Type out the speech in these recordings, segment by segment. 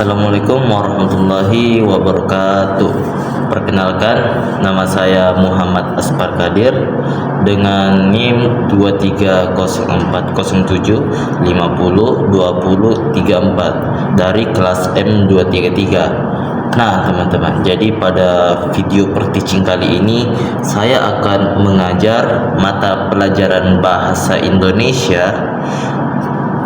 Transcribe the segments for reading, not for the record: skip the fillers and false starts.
Assalamualaikum warahmatullahi wabarakatuh. Perkenalkan, nama saya Muhammad Asfar Kadir dengan NIM 230407502034 dari kelas M233. Nah teman-teman, jadi pada video per-teaching kali ini saya akan mengajar mata pelajaran bahasa Indonesia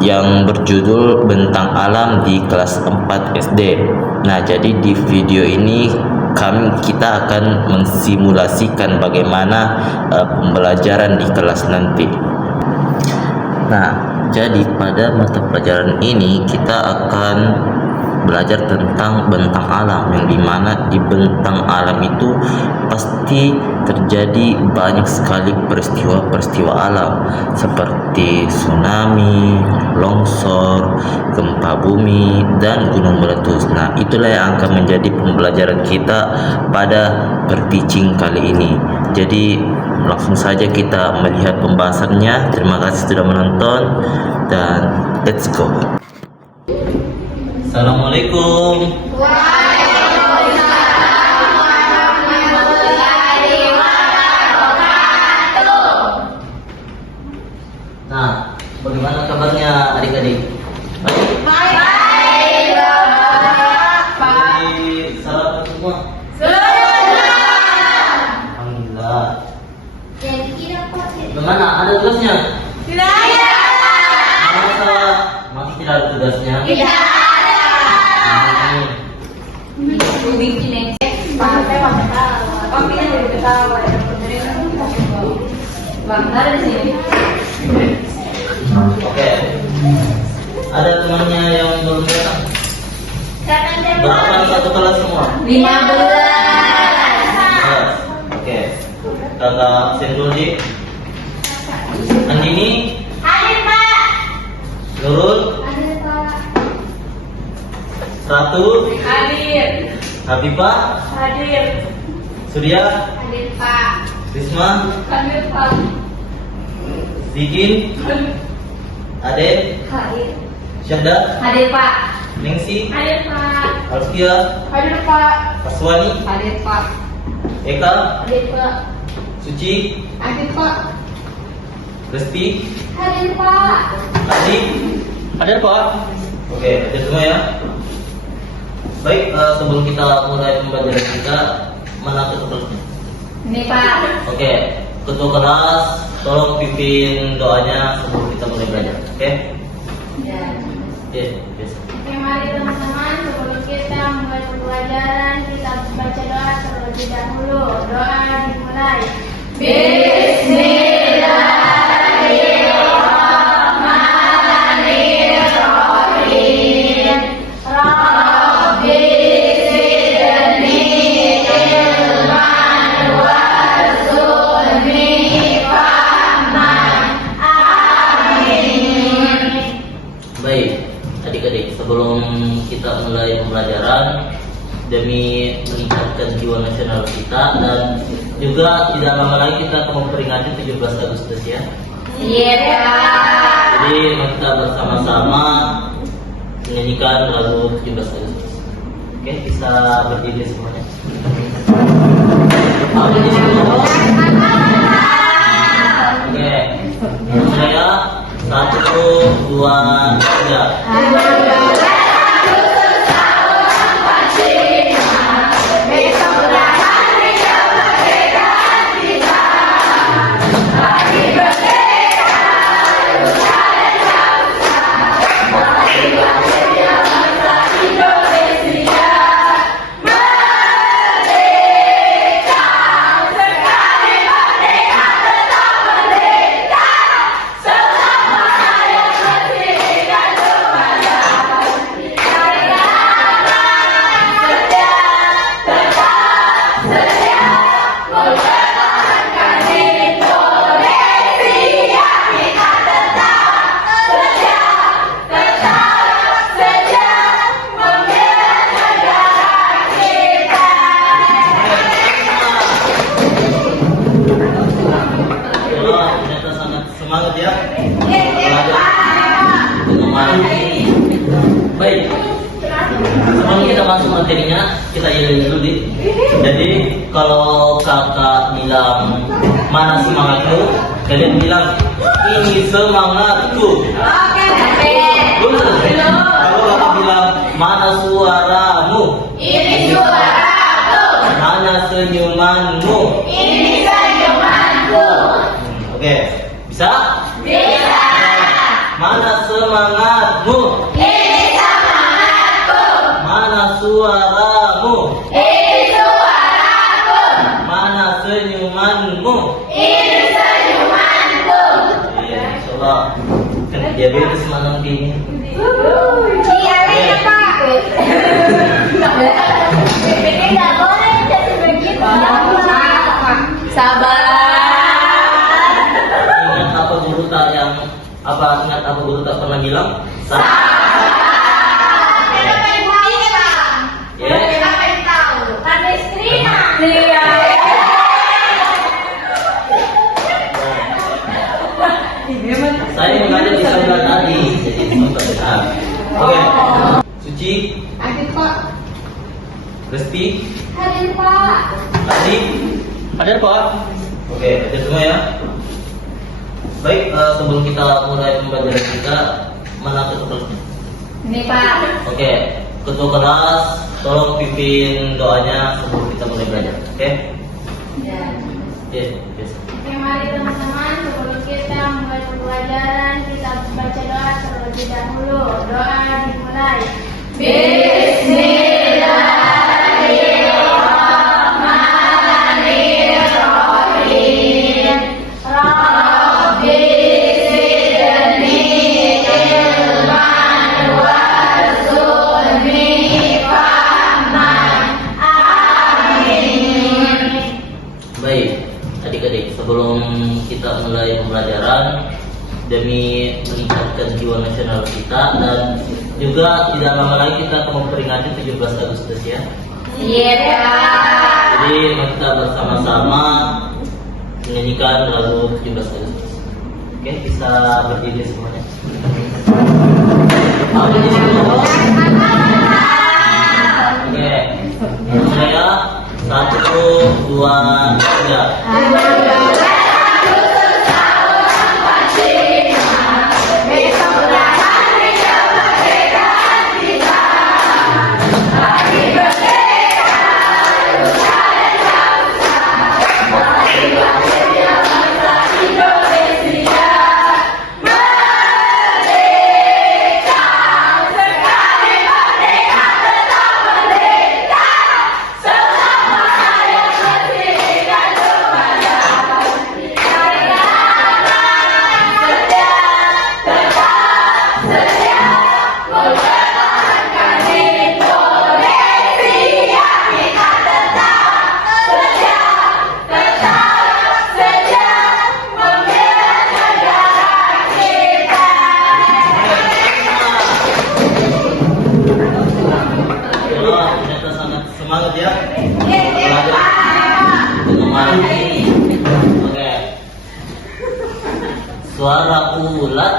yang berjudul Bentang Alam di kelas 4 SD. Nah, jadi di video ini kita akan mensimulasikan bagaimana pembelajaran di kelas nanti. Nah, jadi pada mata pelajaran ini kita akan belajar tentang bentang alam, yang dimana di bentang alam itu pasti terjadi banyak sekali peristiwa-peristiwa alam seperti tsunami, longsor, gempa bumi, dan gunung meletus. Nah, itulah yang akan menjadi pembelajaran kita pada per-teaching kali ini. Jadi langsung saja kita melihat pembahasannya. Terima kasih sudah menonton dan let's go. Assalamualaikum. Waalaikumsalam warahmatullahi wabarakatuh. Nah, bagaimana kabarnya adik-adik? Baik? Baik, Bapak. Jadi, salam semua. Sudah. Alhamdulillah. Jadi kita Bagaimana? Ada tugasnya? tidak ada. Masih tidak ada tugasnya? Tidak ada. Bikin partai kopi dari ketawa bangga di sini. Oke. Ada temannya yang belum datang? Berapa satu kelas semua? 15. Oke. Kakak Senduli, Andini, Hadir Pak. Nurul, Hadir Pak. Ratu, Hadir. Habibah, Hadir. Surya, Hadir Pak. Risma, Hadir Pak. Zikin, Ade, Hadir. Syahda, Hadir Pak. Ningsi, Hadir Pak. Alfia, Hadir Pak. Aswani, Hadir Pak. Eka, Hadir Pak. Suci, Hadir Pak. Resti, Hadir Pak. Adi. Ada Pak? Oke, ada semua ya. Baik, sebelum kita mulai pembelajaran kita, mana ketua kelasnya? Ini Pak. Oke, ketua kelas, tolong pimpin doanya sebelum kita mulai belajar. Oke? Ya. Oke, biasa. Oke, mari teman-teman, sebelum kita mulai pembelajaran, kita baca doa terlebih dahulu. Doa dimulai. Bismillahirrahmanirrahim. Rabbi zidni ilman warzuqni fahman. Amin. Baik, adik-adik, sebelum kita mulai pembelajaran, demi meningkatkan jiwa nasional kita dan juga tidak lama lagi kita akan memperingati 17 Agustus ya. Iya Pak. Jadi kita bersama-sama menyanyikan lagu 17 Agustus. Oke, bisa berdiri semuanya. Berdiri semua. Oke, saya 1, 2, 3. masuk materinya, kita yelin dulu di. Jadi kalau kakak bilang mana semangatmu, kalian bilang ini semangatku. Oke. Betul. Kalau kakak bilang mana suaramu, Ini suaraku. mana senyumanmu. Ini senyumanku. Oke, bisa? Bisa. Mana semangatmu, Ini semangatku. mana suaramu, Ini suaraku. mana senyumanmu. Ini senyumanku. Iya, insyaallah. Kan diabetes malam ini. Iya, Pak. Ini nggak boleh jadi begitu. Sabar. Ingat apa guru tak ingat apa guru tak pernah bilang? Ya. Saya mengajar di sebelah tadi, jadi semua benar. Oke. Suci, Resti, Adi, hadir Pak. Oke, hadir semua ya. Baik, sebelum kita mulai pembelajaran kita, mana ketua kelas? Ini Pak. Oke, ketua kelas, tolong pimpin doanya sebelum kita mulai belajar. Oke? Ya. Yes. Oke, mari teman-teman, sebelum kita mulai pembelajaran, kita baca doa terlebih dahulu. Doa dimulai. Bismillahirrahmanirrahim. Rabbi zidni ilman warzuqni fahman. Amin. Baik, adik-adik, sebelum kita mulai pembelajaran, demi meningkatkan jiwa nasional kita dan juga tidak lama lagi kita akan memperingati 17 Agustus ya. Iya, Pak. Jadi kita bersama-sama menyanyikan lagu 17 Agustus. Oke, bisa berdiri semuanya. Berdiri semua. Oke, saya 1, 2, 3. Ternyata sangat semangat ya. Oke. Suara ulat.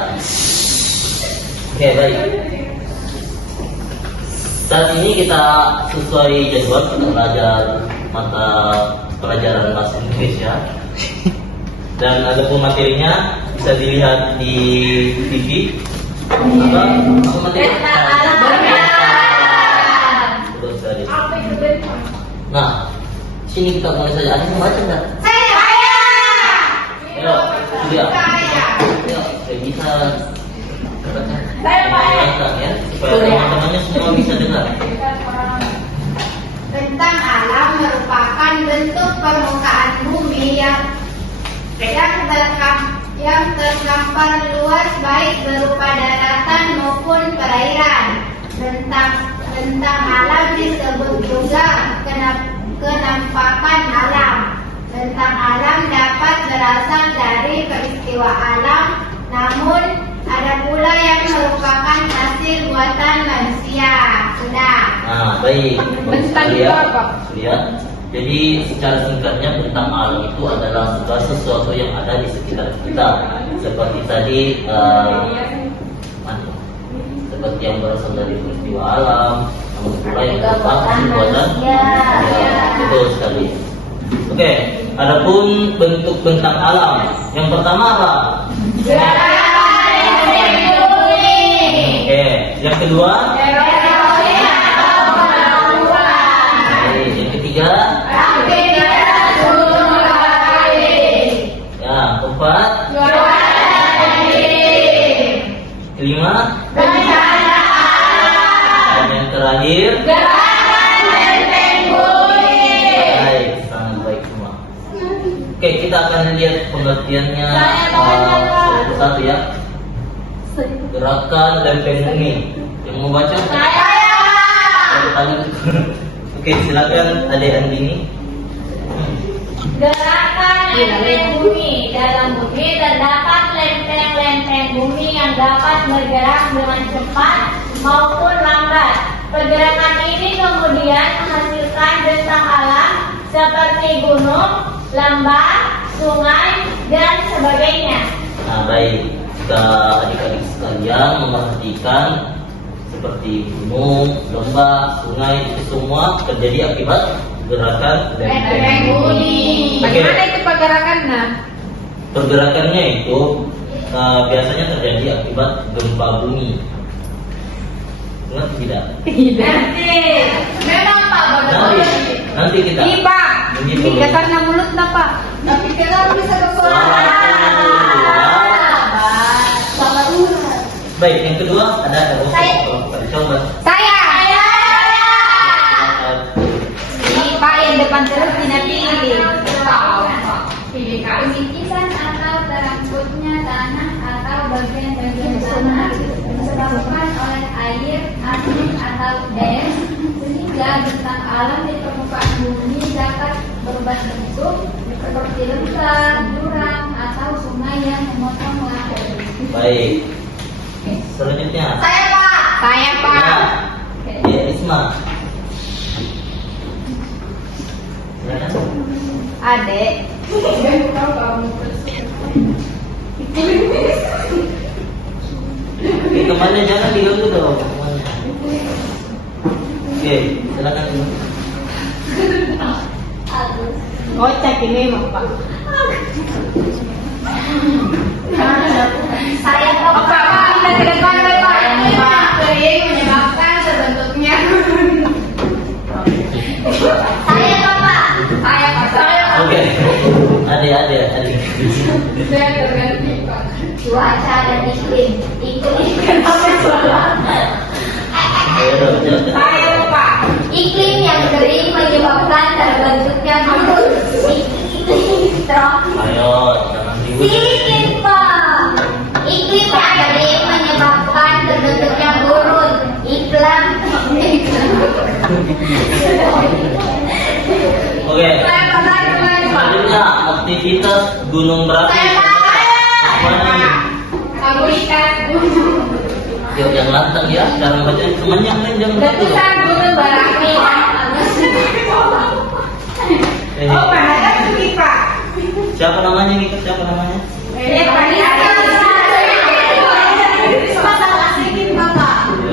Oke, baik. Saat ini kita sesuai jadwal kita belajar mata pelajaran bahasa Indonesia. Dan ada pun materinya bisa dilihat di TV. Apa materinya? Betul sekali. Nah, sini kita mulai saja. Ada yang baca enggak? Ayo, sudah. Ayo, saya bisa baca. Baca ya, supaya teman-temannya semua bisa dengar. Bentang alam merupakan bentuk permukaan bumi yang terhampar luas baik berupa daratan maupun perairan. Bentang alam disebut juga kenampakan alam. Bentang alam dapat berasal dari peristiwa alam, namun ada pula yang merupakan hasil buatan manusia. Sudah. Nah, baik. Bentang itu apa? Lihat. Jadi secara singkatnya bentang alam itu adalah segala sesuatu yang ada di sekitar kita. Seperti tadi yang berasal dari peristiwa alam, namun pula yang merupakan buatan manusia. ya, betul sekali. Oke, adapun bentuk bentang alam. Yang pertama apa? Gerakan bumi. Oke, yang kedua? Yang ketiga? Aktivitas gunung berapi. Ya, keempat? Kelima? Bencana Dan yang terakhir? gerakan lempeng bumi. Baik, sangat baik semua. Oke, kita akan lihat pengertiannya satu persatu ya. Gerakan lempeng bumi. Yang mau baca? Satu kali. Oke, silakan Adik Andini. Gerakan lempeng bumi. Dalam bumi terdapat lempeng-lempeng bumi yang dapat bergerak dengan cepat maupun lambat. Pergerakan ini kemudian menghasilkan bentang alam seperti gunung, lembah, sungai, dan sebagainya. Nah, baik. Jika adik-adik sekalian memperhatikan seperti gunung, lembah, sungai itu semua terjadi akibat gerakan lempeng bumi. Bagaimana itu pergerakannya? Pergerakannya itu biasanya terjadi akibat gempa bumi. Ingat tidak? Memang Pak, Nanti kita. Iya, Begitu. Ini dasarnya mulut nah Pak. Tapi kenapa bisa ke Baik, yang kedua ada Saya. coba. Saya. Silakan. Ini Pak yang depan terus tidak pilih. Pilih kali. Pemikiran atau terangkutnya tanah atau bagian-bagian tanah disebabkan oleh air, angin, atau dam sehingga bentang alam di permukaan bumi dapat berubah bentuk seperti lembah, jurang, atau sungai yang memotong lahar. Baik. Selanjutnya. Saya Pak. Saya Pak. Ya, Isma. Silakan. Adek. Oke, temannya jangan diganggu dong. Temannya. Oke, silakan. Kocak ini memang Pak. Saya Pak, kita ke depan Pak. Pak, kering menyebabkan terbentuknya. Saya Bapak. Saya Pak. Saya Pak. Oke. Adik. Saya terganti Pak. Cuaca dan iklim. Kenapa salah? Ayo dong, silakan. Saya Pak. Iklim yang kering menyebabkan terbentuknya gunung. Iklim tropis. Ayo, jangan ribut. Sedikit Pak. Iklim yang kering menyebabkan terbentuknya gurun. Iklim. Oke. Saya Pak. Selanjutnya aktivitas gunung berapi. Apanya? Kaburikan. Yuk, yang lantang ya, sekarang baca temannya kan jangan gitu. Letusan gunung berapi. Oh, Pak, sedikit Pak. Siapa namanya nih? Siapa namanya?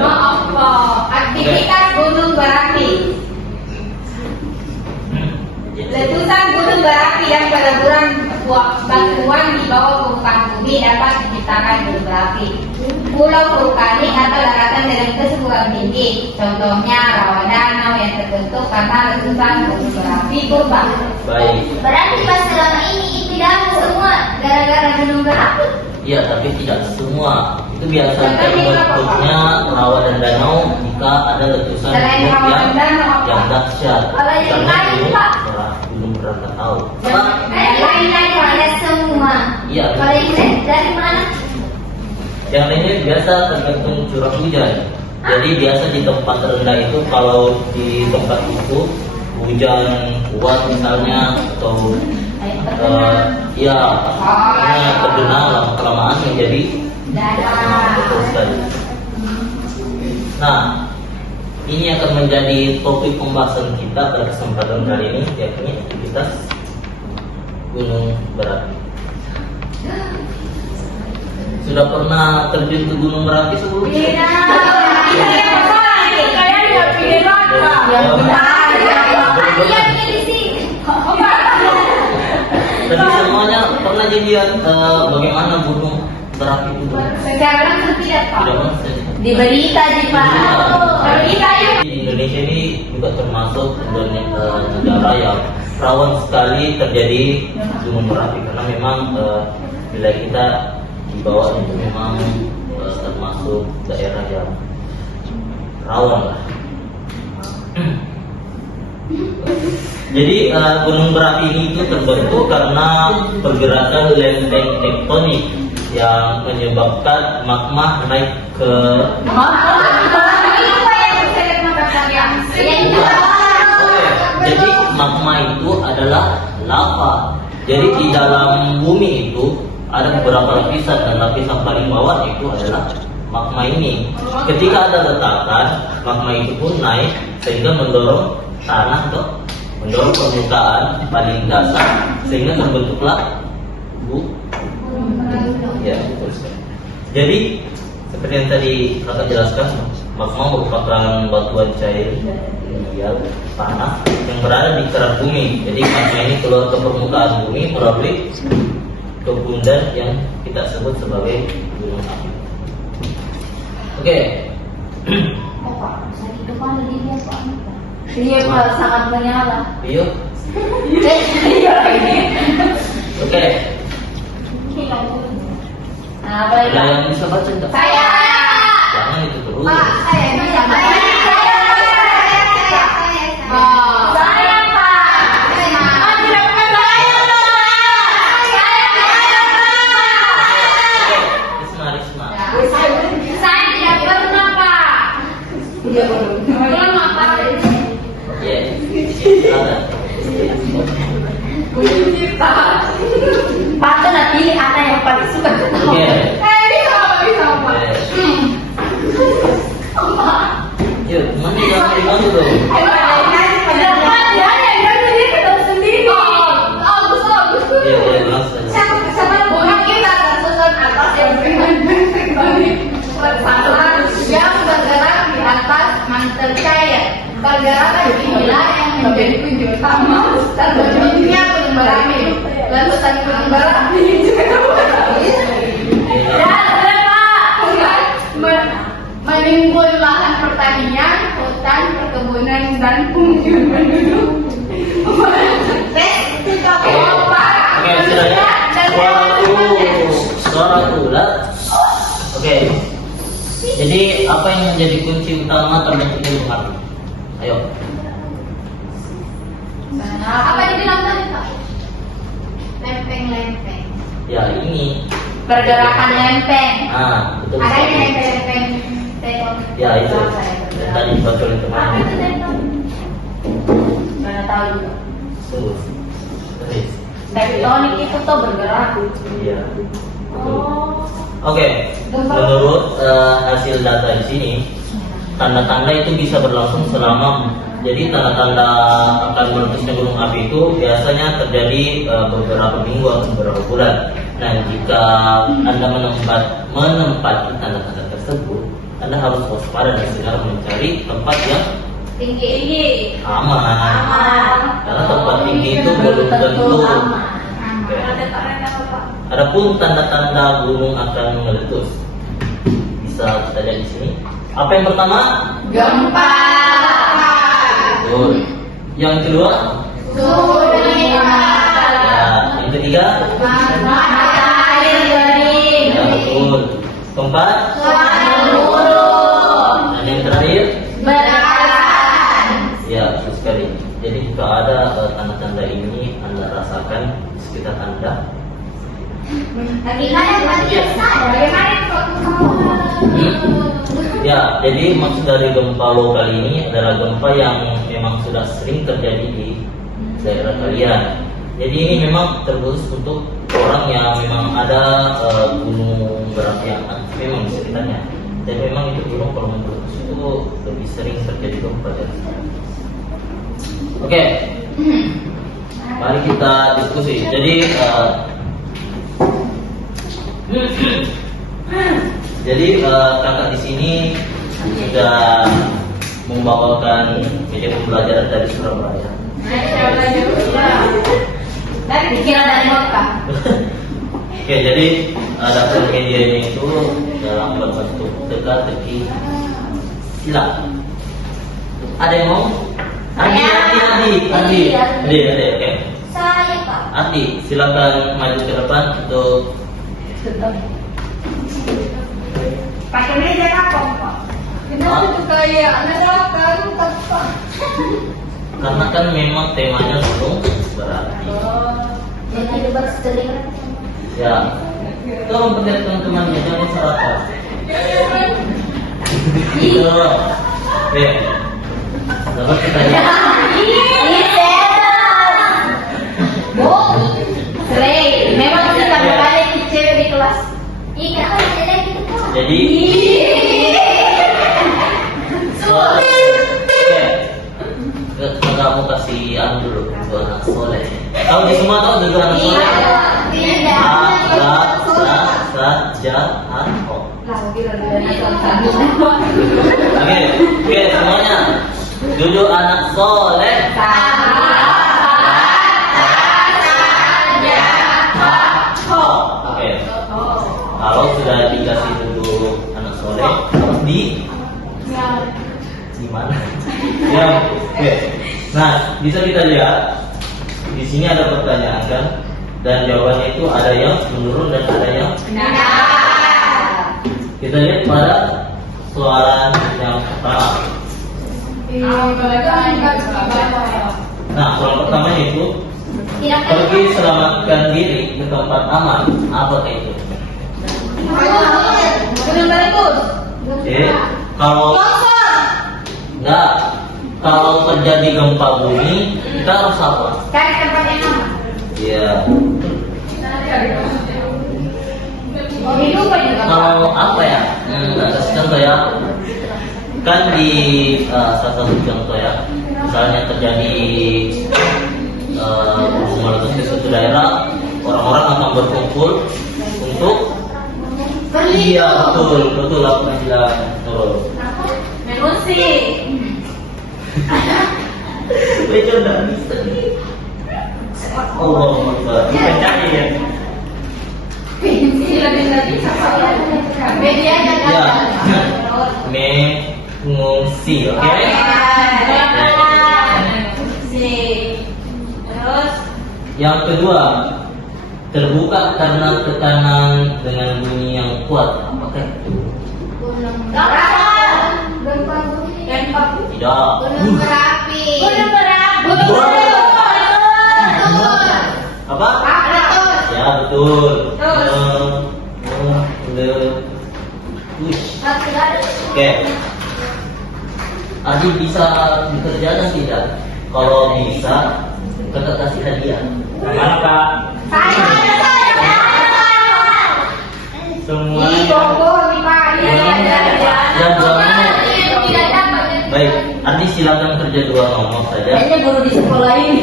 Maaf Pak. Aktivitas gunung berapi. Letusan gunung berapi yang berleburan batuan di bawah permukaan bumi dapat menciptakan gunung berapi. Pulau vulkanik atau daratan dengan kesuburan tinggi, contohnya rawa danau yang terbentuk karena letusan gunung berapi purba. Baik. Berarti pas selama ini itu dalam semua gara-gara gunung berapi. Iya, tapi tidak semua. Itu biasa Contohnya apa, terbentuknya rawa dan danau jika ada letusan Selain gunung rawa dan danau, apa? yang dahsyat. Kalau yang Misalnya lain, gunung Pak? Gunung Krakatau. Apa? Lain-lain ada semua. Iya. Kalau yang lain dari mana? Yang lainnya biasa tergantung curah hujan. Jadi biasa di tempat rendah itu kalau di tempat itu hujan kuat misalnya atau ya tergenang lama kelamaan menjadi betul sekali. Nah, ini akan menjadi topik pembahasan kita pada kesempatan kali ini, yakni aktivitas gunung berapi. Sudah pernah terjun ke gunung berapi sebelumnya? Tidak. Tadi semuanya pernah jadi lihat bagaimana gunung berapi itu? Secara langsung tidak, Pak. Tidak pernah saja. Di berita sih, Pak. Berita ya. Di Indonesia ini juga termasuk negara yang rawan sekali terjadi gunung berapi karena memang wilayah kita di bawah itu memang termasuk daerah yang rawan lah. Jadi gunung berapi ini itu terbentuk karena pergerakan lempeng tektonik yang menyebabkan magma naik ke jadi magma itu adalah lava. Jadi di dalam bumi itu ada beberapa lapisan dan lapisan paling bawah itu adalah magma ini. Ketika ada letakan, magma itu pun naik sehingga mendorong tanah ke mendorong permukaan paling dasar sehingga terbentuklah ya betul sekali. Jadi seperti yang tadi kakak jelaskan, magma merupakan batuan cair ya tanah yang berada di kerak bumi. Jadi magma ini keluar ke permukaan bumi melalui kepundan yang kita sebut sebagai gunung api. Oke. Iya, Pak, sangat menyala. Iya. Oke. Nah, baik. Ada yang bisa baca enggak? Saya. Jangan itu terus. Pak, saya bisa. Saya, Pak. Risma. Saya tidak pernah, Pak. Belum, Pak. Oke. Silakan. Pak tuh nanti pilih anak yang paling suka ketawa. Oke. Bisa, Pak. Yuk, mana yang dibantu dong? Iya, langsung. Yang bergerak di atas mantel cair. Pergerakan inilah yang menjadi kunci utama terbentuknya gunung berapi. Letusan gunung berapi dan menimbul lahan pertanian, hutan, perkebunan dan pemukiman penduduk. Oke, sudah ya. Suara ulat. Oke. Jadi apa yang menjadi kunci utama terbentuknya gunung api? Ayo. Apa dibilang tadi, Pak? Lempeng-lempeng. Ya ini. Pergerakan lempeng. Nah, betul. Ada yang lempeng-lempeng tektonik. Ya itu. Dan tadi bocorin kemana? Apa itu tektonik? Mana tahu juga. Tuh. Terus. Tektonik itu tuh bergerak. Iya. Betul. Oke. Menurut hasil data di sini, tanda-tanda itu bisa berlangsung selama. Jadi tanda-tanda akan meletusnya gunung api itu biasanya terjadi beberapa minggu atau beberapa bulan. Nah, jika Anda menempati tanda-tanda tersebut, Anda harus waspada dan segera mencari tempat yang Tinggi. aman. Karena tempat tinggi itu belum tentu. Oke. Adapun tanda-tanda gunung akan meletus, bisa kita lihat di sini. Apa yang pertama? Gempa. Betul. Yang kedua? Tsunami. Ya. Yang ketiga? Matahari kering. Ya, betul. Keempat? Dan yang terakhir? Berawan. Ya, betul sekali. Jadi jika ada tanda-tanda ini Anda rasakan di sekitar Anda, ya, jadi maksud dari gempa lokal ini adalah gempa yang memang sudah sering terjadi di daerah kalian. Jadi ini memang terkhusus untuk orang yang memang ada gunung berapi yang memang di sekitarnya. Dan memang itu gunung kalau menurut itu lebih sering terjadi gempa dari sana. Oke, mari kita diskusi. Jadi kakak di sini sudah membawakan media pembelajaran dari Surabaya. Dari pikiran dari Mekah. Oke, jadi dapur media ini itu dalam berbentuk teka-teki silat. Ada yang mau? Adi, oke. Saya Pak. Adi, silakan maju ke depan untuk Pakai meja kapok kok. Kenapa tuh kayak neraka Pak? karena kan memang temanya gunung berarti. Jadi debat sering. Ya, tolong perlihatkan temannya jangan serata. Oke, dapat kita lihat. Sering. Memang sih tambah banyak di cewek di kelas. Iya, kan ada gitu Pak. Jadi, kamu kasih anu dulu untuk anak soleh. Tahu di semua tahu dulu anak soleh? Tidak. Oke, semuanya duduk anak soleh. Oke, kalau sudah dikasih duduk anak soleh, harus di mana? Ya, oke. Nah, bisa kita lihat di sini ada pertanyaan kan, dan jawabannya itu ada yang menurun dan ada yang. Kita lihat pada soalan yang pertama. Nah, soalan pertama itu pergi selamatkan diri ke tempat aman. Apa itu? Kalau enggak, kalau terjadi gempa bumi, kita harus apa? Cari tempat yang aman. Iya. Hidup juga. Kalau apa ya? Kasih contoh ya. Kan di salah satu contoh ya, misalnya terjadi gunung meletus di suatu daerah, orang-orang akan berkumpul untuk iya betul aku bilang betul. Mengungsi. Betul dan bisa. Allah Akbar. Dipecah ya. Media Ya. Mengungsi, oke? Terus Yang kedua, terbuka karena tekanan dengan bunyi yang kuat. Apakah itu? Gempa bumi. Tidak. Gunung berapi. Apa? Meletus. Ya betul. Oke. Adi bisa dikerjakan tidak? Kalau bisa, kita kasih hadiah. Mana Kak? Semuanya. Baik, Adi silakan kerja 2 nomor saja. kayaknya baru di sekolah ini.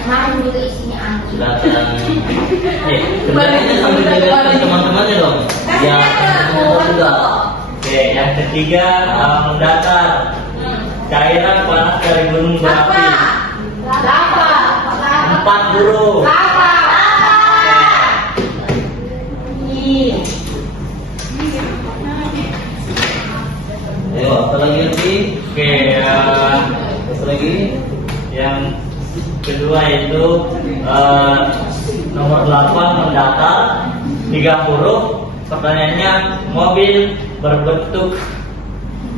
Kemarin juga isinya angin. Silakan. Kerjanya sambil dilihat teman-temannya dong. Ya, teman-teman juga. Oke, yang ketiga mendatar. Cairan panas dari gunung berapi. Empat huruf. Ayo, apa lagi Adi? Oke, Apa lagi? yang kedua itu nomor 8 mendatar. 3 huruf. Pertanyaannya, mobil berbentuk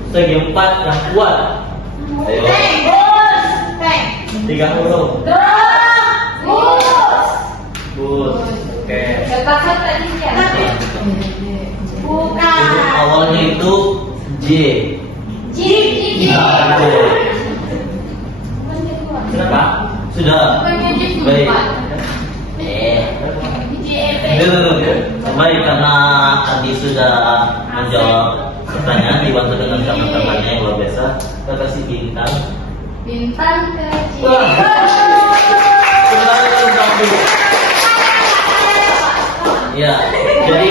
segi 4 yang kuat. Ayo. 3 huruf. Bus. Oke. Huruf awalnya itu J. Nah, betul. Kenapa? Sudah. Baik. Baik, karena Adi sudah menjawab pertanyaan dibantu dengan teman-temannya yang luar biasa. Kita kasih bintang. Bintang kecil. Wah. Kembali bintang dulu. Ya, jadi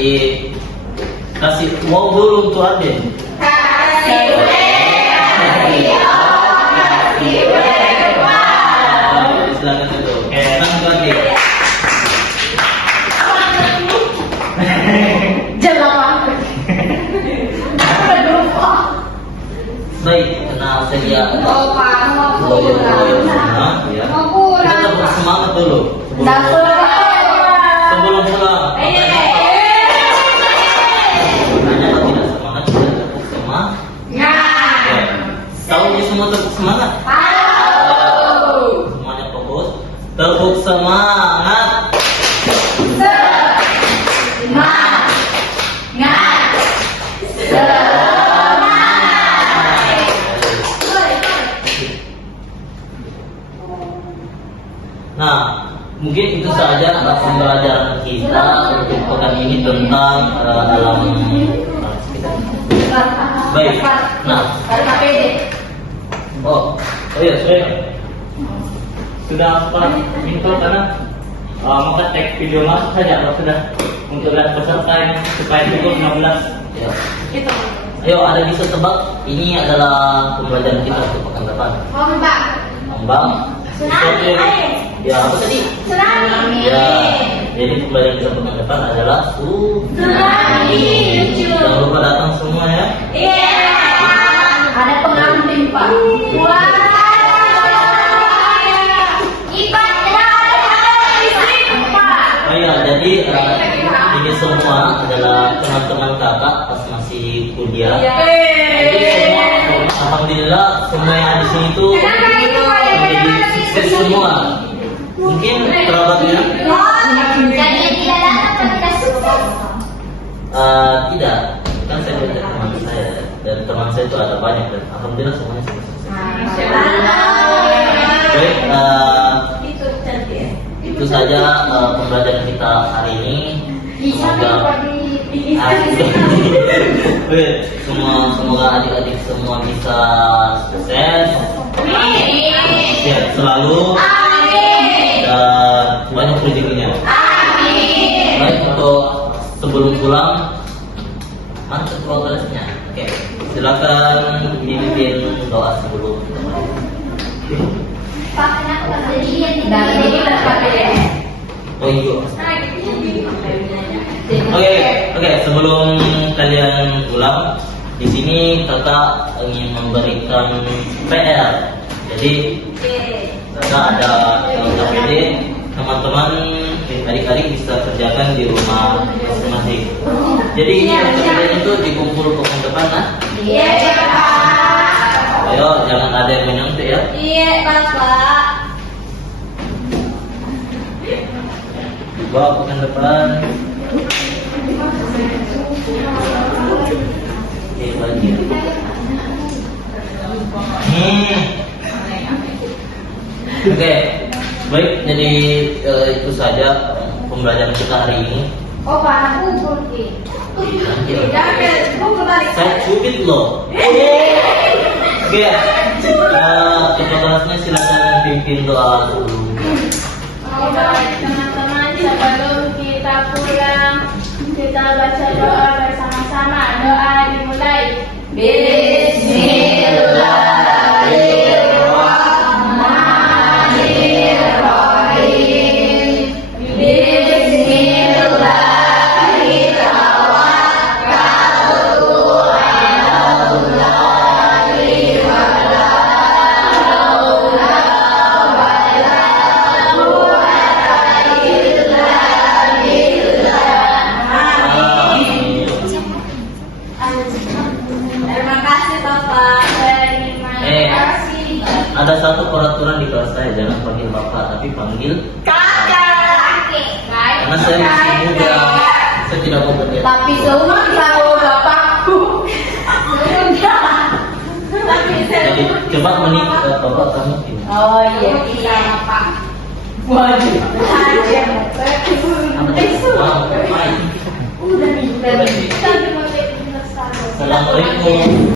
Jadi kasih wow dulu untuk Aden. Kasih Silakan dulu. Oke, langsung lagi. Baik, kenal saja. Oh, Pak, mau Loyo pulang. ya. Mau pulang, Kita tepuk Pak. semangat dulu. Sebelum pulang. Makanya kalau tidak semangat kita tepuk semangat. Oke. Tahu ini semua tepuk semangat? Semuanya fokus. Tepuk semangat. Nah, mungkin itu saja pembelajaran kita untuk pekan ini tentang alam. Baik. Nah, oh iya sudah apa info karena maka tag video masuk saja kalau sudah untuk lihat peserta ini supaya cukup 16. Ya. Ayo, ada bisa tebak ini adalah pembelajaran kita untuk pekan depan. Kembang. Tsunami, air. Ya, apa tadi? Tsunami. Ya, jadi pembelajaran kita pekan depan adalah Tsunami. Jangan lupa datang semua ya. Ada pengantin, Pak. Oh iya, jadi ini semua adalah teman-teman kakak pas masih kuliah. Jadi semua, alhamdulillah semua yang di sini itu menjadi sukses semua. Mungkin kerabatnya tidak, kan saya belajar teman saya dan teman saya itu ada banyak dan alhamdulillah semuanya sukses. Baik, itu saja pembelajaran kita hari ini. Semoga semoga adik-adik semua bisa sukses ya, selalu dan banyak rezekinya. Baik, untuk sebelum pulang mantap progresnya. Oke, silakan dipimpin doa sebelum kita balik. Oh iya. Oke, sebelum kalian pulang, di sini kakak ingin memberikan PR. Jadi kakak ada KPD, teman-teman adik-adik bisa kerjakan di rumah masing-masing. Jadi ini KPD itu dikumpul pekan depan, nah. Ayo, jangan ada yang menyentuh ya. Pak. Bawa pekan depan. Oke, lagi. Oke, baik. Jadi itu saja pembelajaran kita hari ini. Oh, Pak, aku pergi. Saya cubit loh. Oke, kepada silakan pimpin doa dulu. Teman-teman, sebelum kita pulang, kita baca doa bersama-sama. Doa dimulai. Bismillahirrahmanirrahim. Terima kasih, Bapak. Terima kasih. Ada satu peraturan di kelas saya, jangan panggil bapak, tapi panggil Kakak. karena saya masih muda, saya tidak mau berjaya. Tapi semua bisa bawa bapakku. Jadi coba menikah bapak kamu ini. Oh iya, iya, Pak. Waduh. Assalamualaikum.